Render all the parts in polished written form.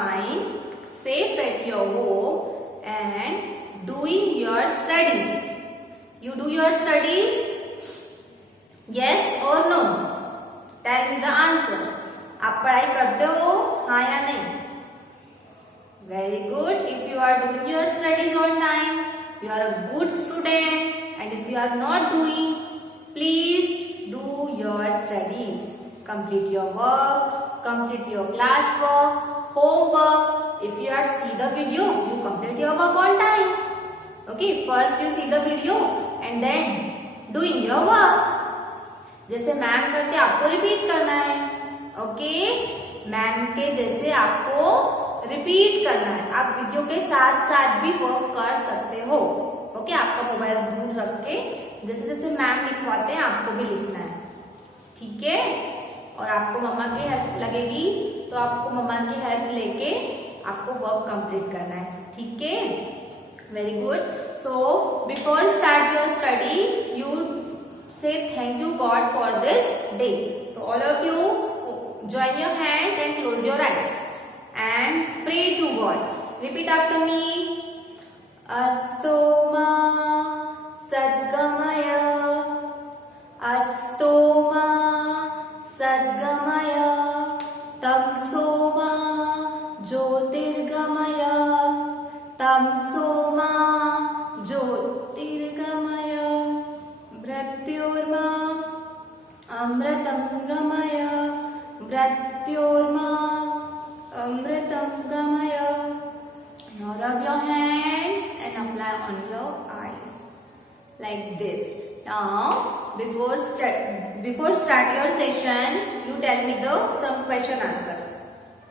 fine, safe at your home and doing your studies. You do your studies? Yes or no? Tell me the answer. आप पढ़ाई करते हो हाँ या नहीं? Very good. If you are doing your studies on time, you are a good student. And if you are not doing, please do your studies. Complete your work, complete your class work, homework. If you are see the video, you complete your work on time. Okay, first you see the video and then doing your work. जैसे ma'am करते आपको repeat करना है. Okay, ma'am के जैसे आपको repeat करना है. आप वीडियो के साथ साथ भी वर्क कर सकते हो. ओके, आपका मोबाइल दूर रख के जैसे जैसे मैम लिखवाते हैं आपको भी लिखना है. ठीक है. और आपको मम्मा की हेल्प लगेगी तो आपको मम्मा की हेल्प लेके आपको वर्क कंप्लीट करना है. ठीक है. Very good. So before start your study you say thank you God for this day. So all of you join your hands and close your eyes and pray to God. Repeat after me. Astoma Sadgamaya, Astoma Sadgamaya, Tamsoma Jyotirgamaya, Tamsoma Jyotirgamaya, Mrityorma Amritam Gamaya, Mrityorma Amritam Gamaya. Now rub your hands and apply on your eyes like this. Now before start your session, you tell me some question answers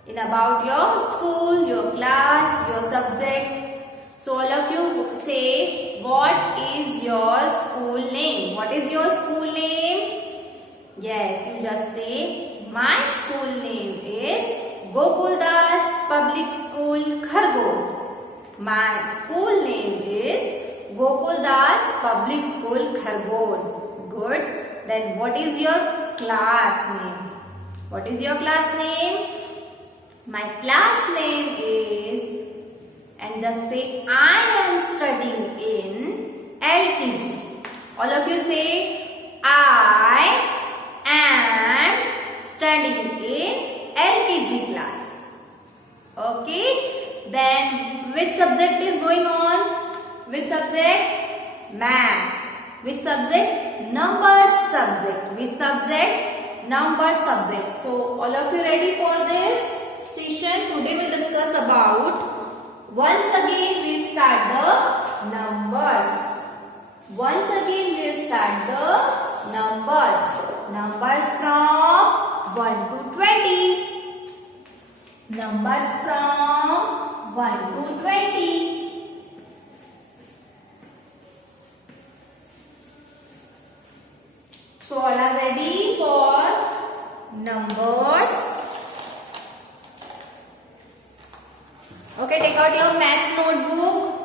in about your school, your class, your subject. So all of you say, what is your school name? What is your school name? Yes, you just say, my school name is Gokuldas Public School, Khargone. My school name is Gokuldas Public School, Khargone. Good. Then what is your class name? What is your class name? My class name is, and just say, I am studying in LKG. All of you say, I am studying in LKG class. Okay. Then which subject is going on? Which subject? Math. Which subject? Number subject. Which subject? Number subject. So all of you ready for this session? Today we will discuss about, once again we will start the numbers. Once again we will start the numbers. Numbers from 1 to 20. Numbers from 1 to 20. So all are ready for numbers? Okay, take out your math notebook.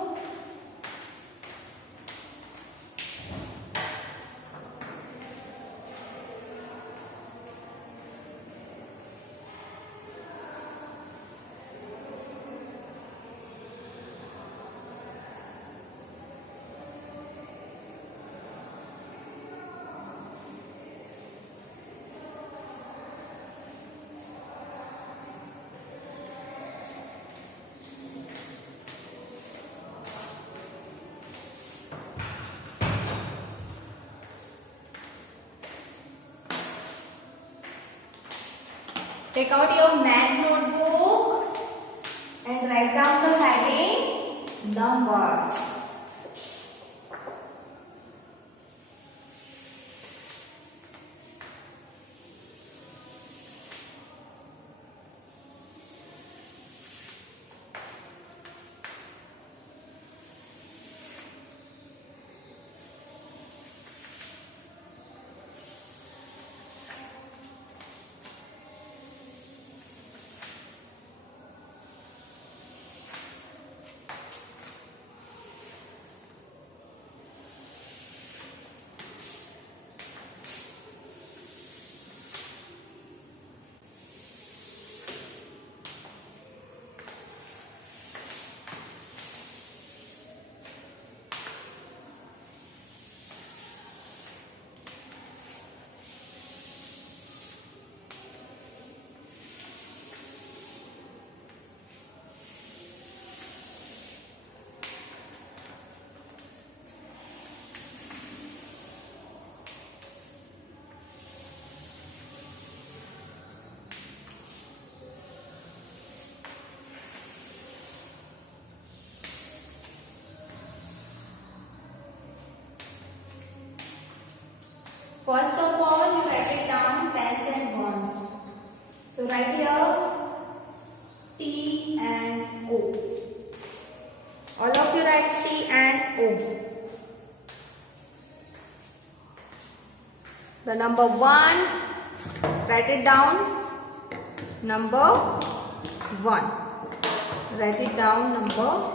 Take out your math notebook and write down the heading numbers. write here T and O. All of you write T and O. The number 1, write it down. Number 1. Write it down, number.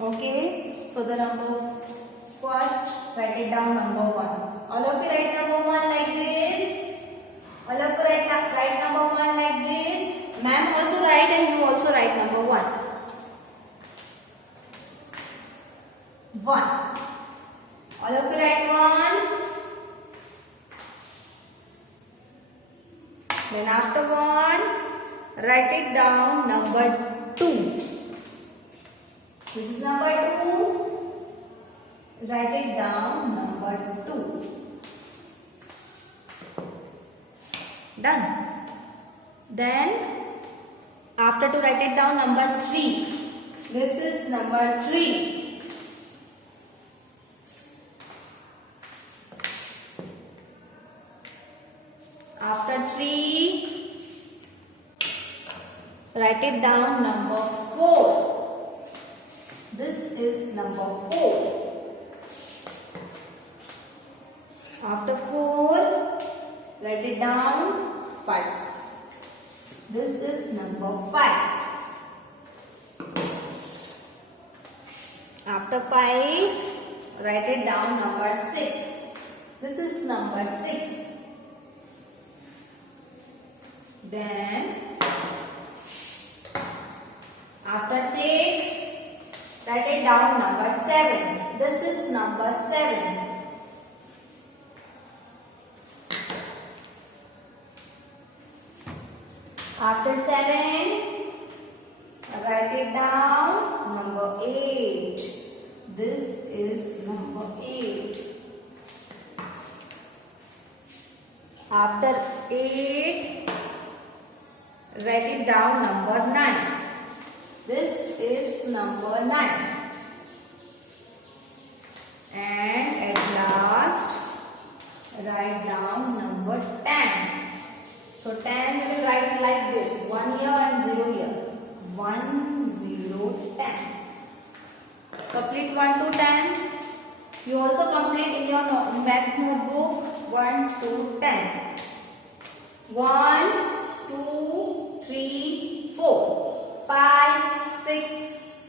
Okay, so the number first, write it down, number 1. All of you write number 1 like this. All of you write number 1 like this. Ma'am also write and you also write number 1. 1. All of you write 1. Then after 1, write it down, number 2. This is number 2. Write it down, number 2. Done. Then, after to write it down, number 3. This is number 3. After 3, write it down, number 4. This is number 4. After 4, write it down, 5. This is number 5. After 5, write it down, number 6. This is number 6. Then, after 6, write it down, number 7. This is number 7. After 7, write it down, number 8. This is number 8. After 8, write it down, number 9. This is number 9. And at last, write down number 10. So 10 will write like this, 1 here and 0 here. 1, 0, 10. Complete 1 to 10. You also complete in your math notebook 1 to 10. 1, 2, 3, 4, 5, 6,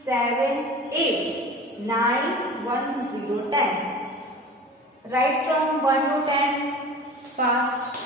7, 8, 9, 1, 0, 10. Write from 1 to 10 fast.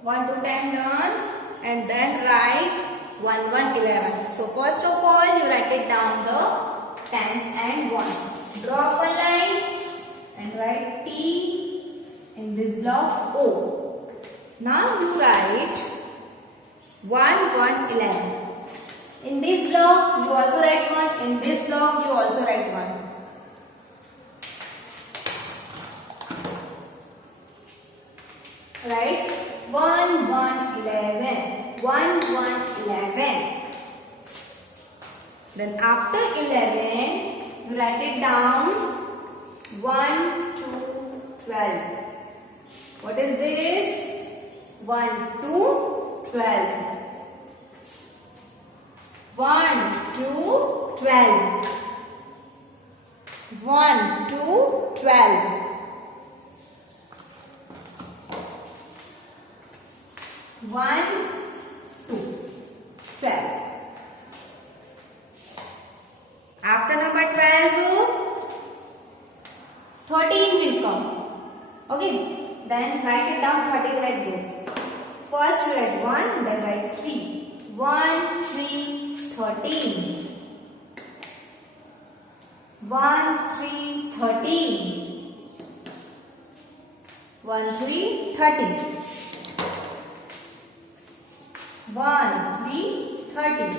One to 10 done, and then write 1, 1, 11. So first of all, you write it down the tens and ones. Draw one line and write T in this block O. Now you write 1, 1, 11. In this block you also write 1. In this block you also write 1. Right? 1, 1, 11. 1, 1, 11. Then after 11, you write it down. 1, 2, 12. What is this? 1, 2, 12. 1, 2, 12. 1, 2, 12. 1, 2, 12. After number 12, 13 will come. Okay, then write it down 13 like this. First you write 1, then write 3. 1, 3, 13. 1, 3, 13. 1, 3, 13. 1, 3, 13.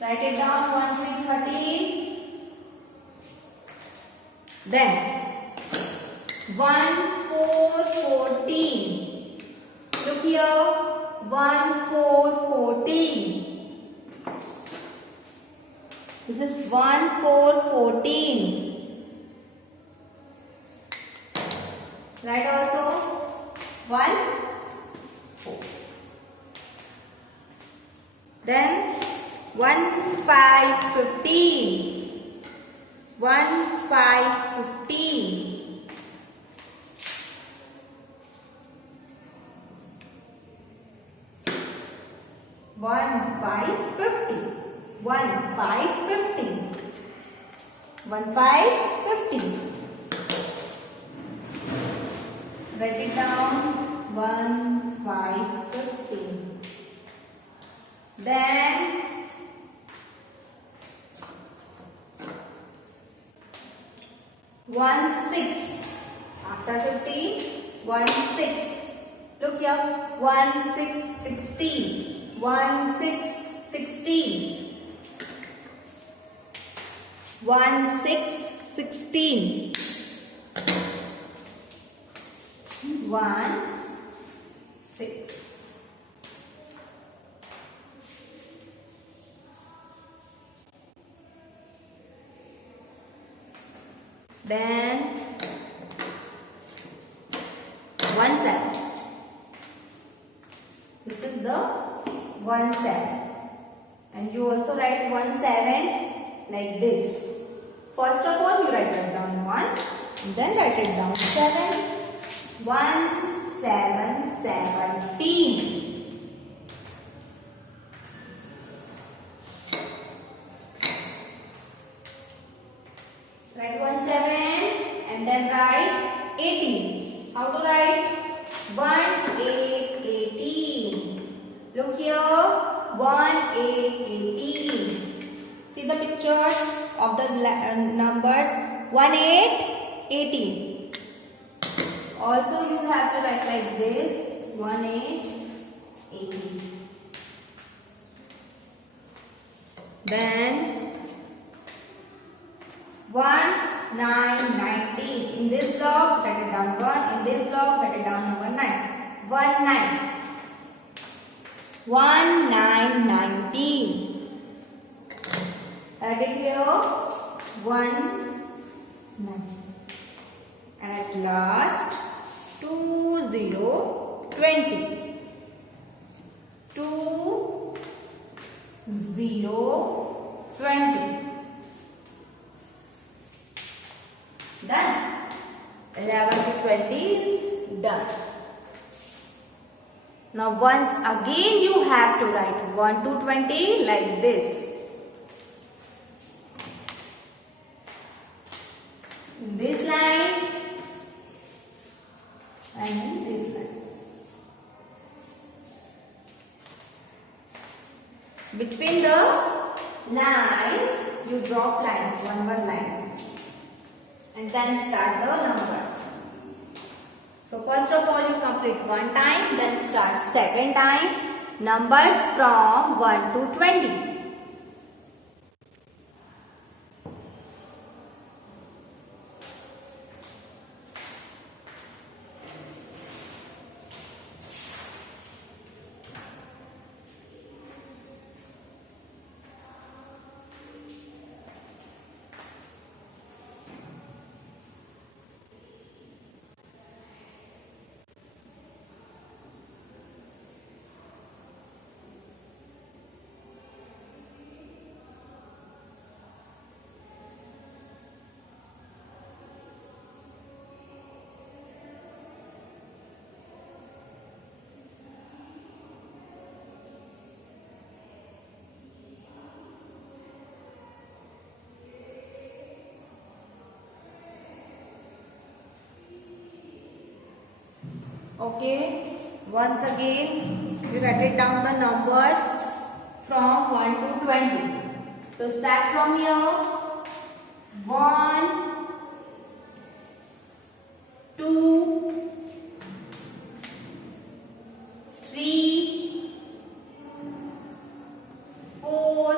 Write it down. 1, 3, 13. Then 1, 4, 14. Look here. 1, 4, 14. This is 1, 4, 14. Write also 1, 4. Then 1, 5, 15. 1, 5, 15. 1, 5, 50. 1, 5, 15. 1, 5, 15. Write it down. 1, 5, 15. Then 1, 6. After 15, 1, 6. Look here. 1, 6, 16. 1, 6, 16. 1, 6, 16. 1, 6. Then 1, 7. This is the 1, 7. And you also write 1, 7 like this. First of all, you write it down 1, and then write it down 7. 1, 7, 17. Write 1, 7 and then write 18. How to write? 1, 8, 18. Look here. 1, 8, 18. See the pictures of the numbers. 1, 8, 18. Also you have to write like this. 1, 8, 18. Then 1, 9, 19. In this block, write it down 1. In this block, write it down number 9. 1, 9. 1, 9, 19. Write it here. 1, 9. And at last, 2, 0, 20. 2, 0, 20. Done. 11 to 20 is done. Now once again you have to write 1 to 20 like this. In this line and in this line. Between the lines you draw lines, one lines. And then start the numbers. So first of all you complete one time, then start second time. Numbers from 1 to 20. Okay, once again we write it down the numbers from 1 to 20. So start from here. 1, 2, 3, 4,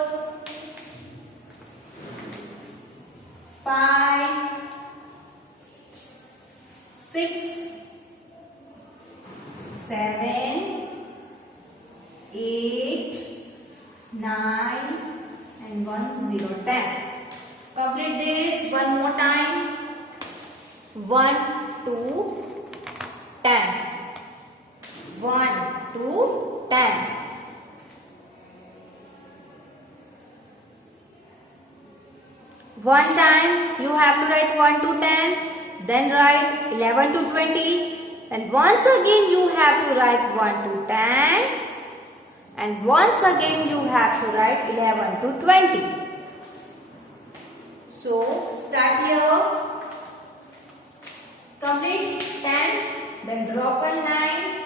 5, 6, 7, 8, 9 and 1, 0, 10. Complete this one more time. 1 to 10. 1 to 10. One time you have to write 1 to 10, then write 11 to 20. And once again you have to write 1 to 10. And once again you have to write 11 to 20. So start here. Complete 10. Then drop one line.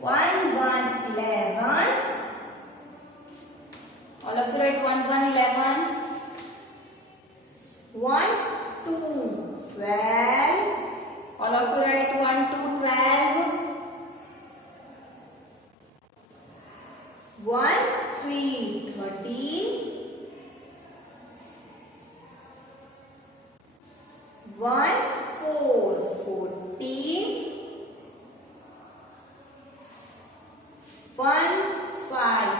1, 1, 11. All of you write 1, 1, 11. 1, 2, 12. All of you write 1, 2, 12. 1, 3, 13. 1, 4, 14. 1, 5,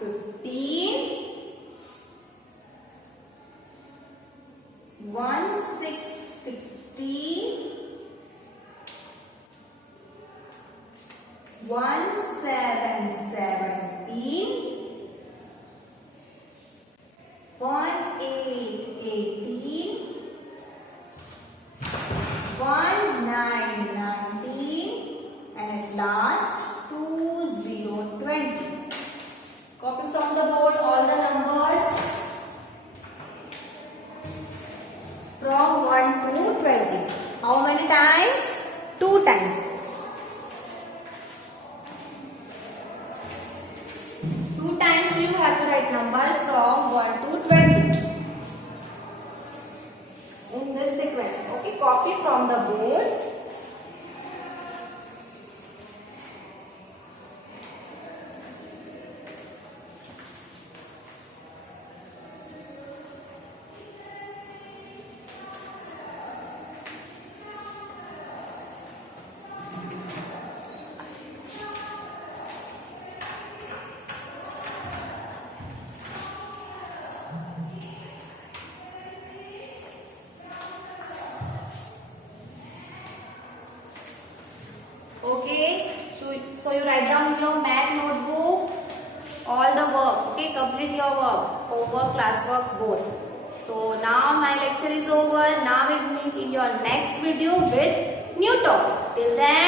15. 1, 6, 16. 1, 7, 17. 1, 8, 18. 1, 9, 19. And at last 2, 0, 20. Copy from the board all the numbers from 1 to 20. How many times? 2 times. 2 times you have to write numbers from 1 to 20 in this sequence. Okay, copy from the board. Okay, so you write down in your math notebook all the work. Okay, complete your work, homework, classwork, both. So now my lecture is over. Now we meet in your next video with new topic. Till then.